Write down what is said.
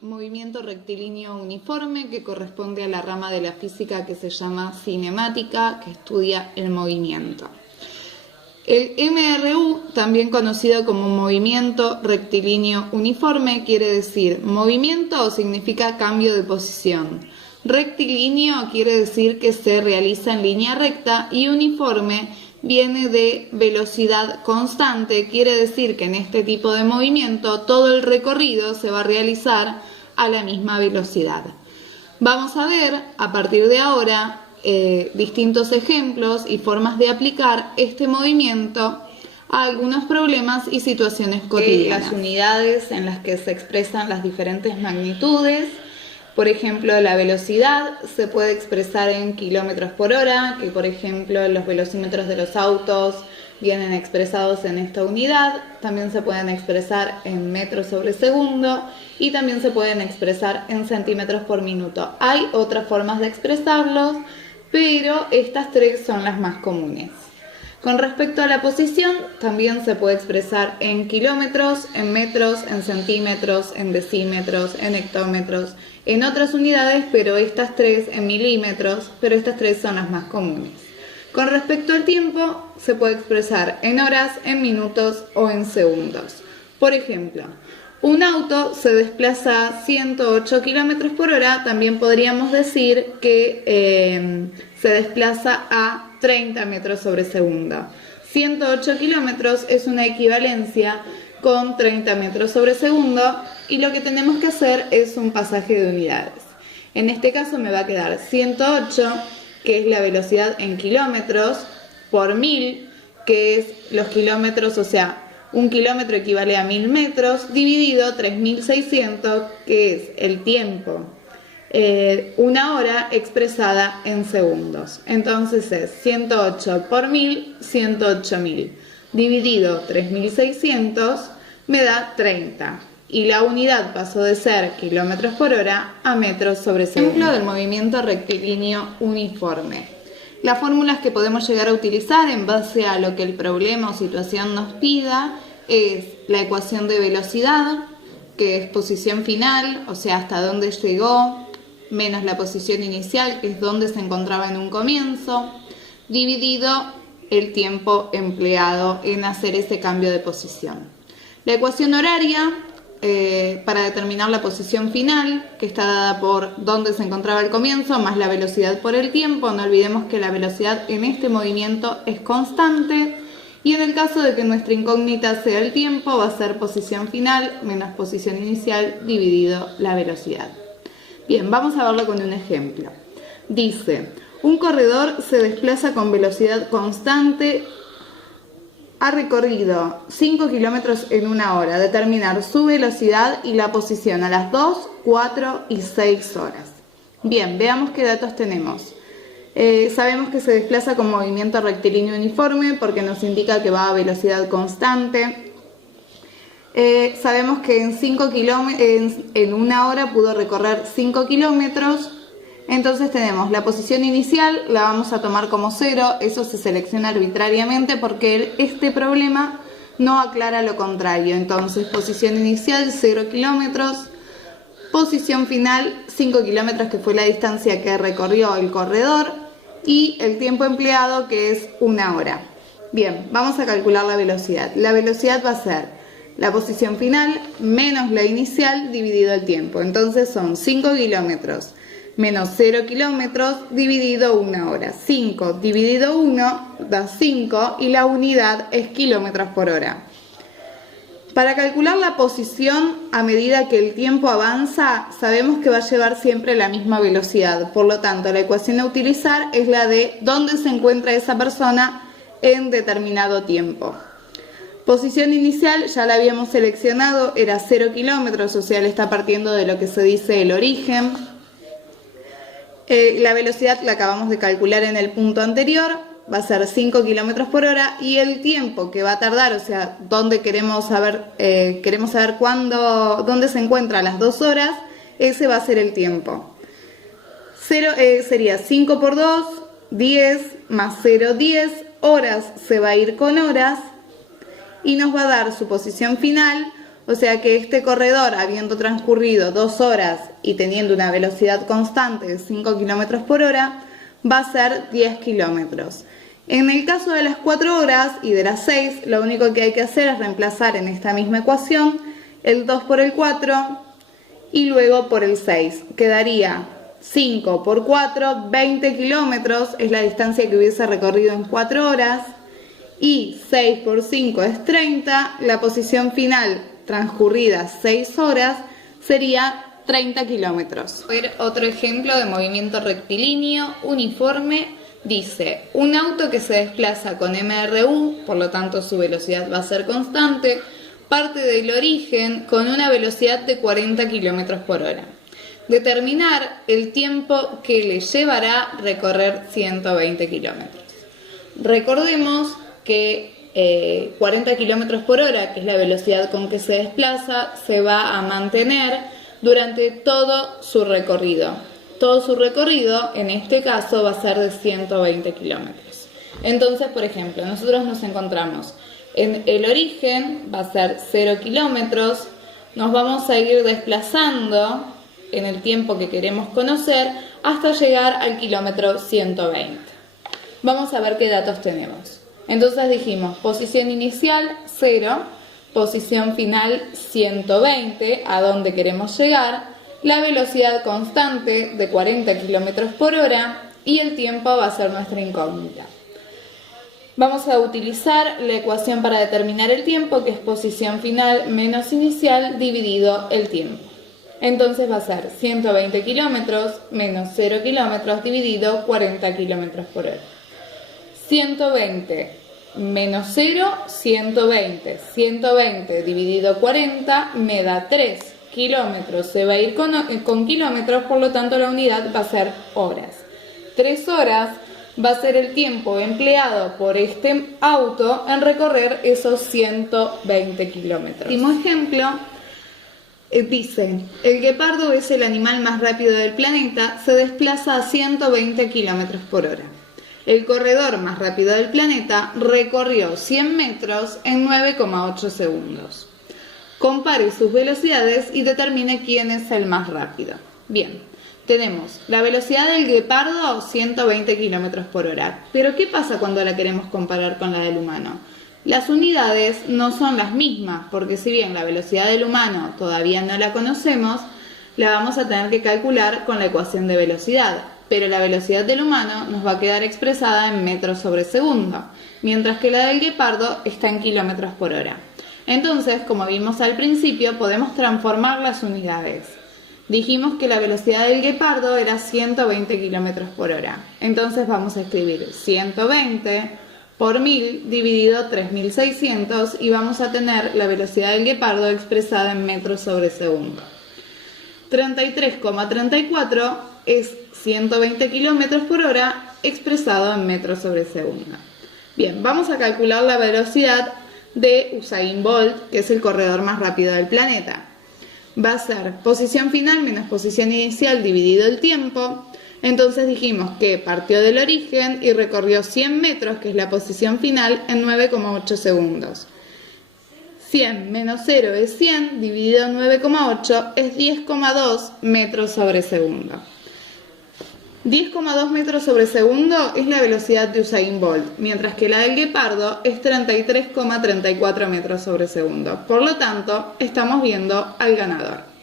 Movimiento rectilíneo uniforme, que corresponde a la rama de la física que se llama cinemática, que estudia el movimiento. El MRU, también conocido como movimiento rectilíneo uniforme, quiere decir movimiento o significa cambio de posición. Rectilíneo quiere decir que se realiza en línea recta, y uniforme viene de velocidad constante, quiere decir que en este tipo de movimiento todo el recorrido se va a realizar a la misma velocidad. Vamos a ver a partir de ahora distintos ejemplos y formas de aplicar este movimiento a algunos problemas y situaciones cotidianas. Las unidades en las que se expresan las diferentes magnitudes. Por ejemplo, la velocidad se puede expresar en kilómetros por hora, que por ejemplo los velocímetros de los autos vienen expresados en esta unidad. También se pueden expresar en metros sobre segundo y también se pueden expresar en centímetros por minuto. Hay otras formas de expresarlos, pero estas tres son las más comunes. Con respecto a la posición, también se puede expresar en kilómetros, en metros, en centímetros, en decímetros, en hectómetros, en otras unidades, pero estas tres en milímetros, pero estas tres son las más comunes. Con respecto al tiempo, se puede expresar en horas, en minutos o en segundos. Por ejemplo, un auto se desplaza a 108 km por hora, también podríamos decir que se desplaza a 30 metros sobre segundo. 108 kilómetros es una equivalencia con 30 metros sobre segundo, y lo que tenemos que hacer es un pasaje de unidades. En este caso me va a quedar 108, que es la velocidad en kilómetros, por 1000, que es los kilómetros, o sea, un kilómetro equivale a 1000 metros, dividido 3600, que es el tiempo. Una hora expresada en segundos. Entonces es 108 por 1000, 108.000. Dividido 3600 me da 30. Y la unidad pasó de ser kilómetros por hora a metros sobre segundo. Ejemplo del movimiento rectilíneo uniforme. Las fórmulas que podemos llegar a utilizar en base a lo que el problema o situación nos pida es la ecuación de velocidad, que es posición final, o sea, hasta dónde llegó, menos la posición inicial, que es donde se encontraba en un comienzo, dividido el tiempo empleado en hacer ese cambio de posición. La ecuación horaria, para determinar la posición final, que está dada por donde se encontraba el comienzo, más la velocidad por el tiempo. No olvidemos que la velocidad en este movimiento es constante, y en el caso de que nuestra incógnita sea el tiempo, va a ser posición final menos posición inicial dividido la velocidad. Bien, vamos a verlo con un ejemplo. Dice, un corredor se desplaza con velocidad constante, ha recorrido 5 kilómetros en una hora. Determinar su velocidad y la posición a las 2, 4 y 6 horas. Bien, veamos qué datos tenemos. Sabemos que se desplaza con movimiento rectilíneo uniforme porque nos indica que va a velocidad constante. Sabemos que en una hora pudo recorrer 5 kilómetros. Entonces tenemos la posición inicial, la vamos a tomar como 0, eso se selecciona arbitrariamente porque este problema no aclara lo contrario. Entonces posición inicial 0 kilómetros, posición final 5 kilómetros, que fue la distancia que recorrió el corredor, y el tiempo empleado, que es 1 hora. Bien, vamos a calcular la velocidad. La velocidad va a ser la posición final menos la inicial dividido el tiempo. Entonces son 5 kilómetros menos 0 kilómetros dividido 1 hora. 5 dividido 1 da 5 y la unidad es kilómetros por hora. Para calcular la posición a medida que el tiempo avanza, sabemos que va a llevar siempre la misma velocidad. Por lo tanto, la ecuación a utilizar es la de dónde se encuentra esa persona en determinado tiempo. Posición inicial ya la habíamos seleccionado, era 0 kilómetros, o sea, le está partiendo de lo que se dice el origen. La velocidad la acabamos de calcular en el punto anterior, va a ser 5 kilómetros por hora y el tiempo que va a tardar, o sea, dónde queremos saber dónde se encuentra a las 2 horas, ese va a ser el tiempo. Sería 5 por 2, 10, más 0, 10, horas se va a ir con horas y nos va a dar su posición final, o sea que este corredor, habiendo transcurrido 2 horas y teniendo una velocidad constante de 5 kilómetros por hora, va a ser 10 kilómetros. En el caso de las 4 horas y de las 6, lo único que hay que hacer es reemplazar en esta misma ecuación el 2 por el 4 y luego por el 6. Quedaría 5 por 4, 20 kilómetros, es la distancia que hubiese recorrido en 4 horas. Y 6 por 5 es 30, la posición final transcurridas 6 horas sería 30 kilómetros. Otro ejemplo de movimiento rectilíneo uniforme dice: un auto que se desplaza con MRU, por lo tanto su velocidad va a ser constante, parte del origen con una velocidad de 40 kilómetros por hora. Determinar el tiempo que le llevará recorrer 120 kilómetros. Recordemos que 40 kilómetros por hora, que es la velocidad con que se desplaza, se va a mantener durante todo su recorrido. Todo su recorrido, en este caso, va a ser de 120 kilómetros. Entonces, por ejemplo, nosotros nos encontramos en el origen, va a ser 0 kilómetros, nos vamos a ir desplazando en el tiempo que queremos conocer hasta llegar al kilómetro 120. Vamos a ver qué datos tenemos. Entonces dijimos, posición inicial 0, posición final 120, a dónde queremos llegar, la velocidad constante de 40 kilómetros por hora y el tiempo va a ser nuestra incógnita. Vamos a utilizar la ecuación para determinar el tiempo, que es posición final menos inicial dividido el tiempo. Entonces va a ser 120 kilómetros menos 0 kilómetros dividido 40 kilómetros por hora. 120 menos 0, 120. 120 dividido 40 me da 3 kilómetros. Se va a ir con kilómetros, por lo tanto la unidad va a ser horas. 3 horas va a ser el tiempo empleado por este auto en recorrer esos 120 kilómetros. Último ejemplo. Dice, el guepardo es el animal más rápido del planeta, se desplaza a 120 kilómetros por hora. El corredor más rápido del planeta recorrió 100 metros en 9,8 segundos. Compare sus velocidades y determine quién es el más rápido. Bien, tenemos la velocidad del guepardo, 120 kilómetros por hora. Pero ¿qué pasa cuando la queremos comparar con la del humano? Las unidades no son las mismas, porque si bien la velocidad del humano todavía no la conocemos, la vamos a tener que calcular con la ecuación de velocidad. Pero la velocidad del humano nos va a quedar expresada en metros sobre segundo, mientras que la del guepardo está en kilómetros por hora. Entonces, como vimos al principio, podemos transformar las unidades. Dijimos que la velocidad del guepardo era 120 kilómetros por hora. Entonces vamos a escribir 120 por 1000 dividido 3600 y vamos a tener la velocidad del guepardo expresada en metros sobre segundo. 33,34 es 120 kilómetros por hora expresado en metros sobre segundo. Bien, vamos a calcular la velocidad de Usain Bolt, que es el corredor más rápido del planeta. Va a ser posición final menos posición inicial dividido el tiempo. Entonces dijimos que partió del origen y recorrió 100 metros, que es la posición final, en 9,8 segundos. 100 menos 0 es 100, dividido en 9,8 es 10,2 metros sobre segundo. 10,2 metros sobre segundo es la velocidad de Usain Bolt, mientras que la del guepardo es 33,34 metros sobre segundo. Por lo tanto, estamos viendo al ganador.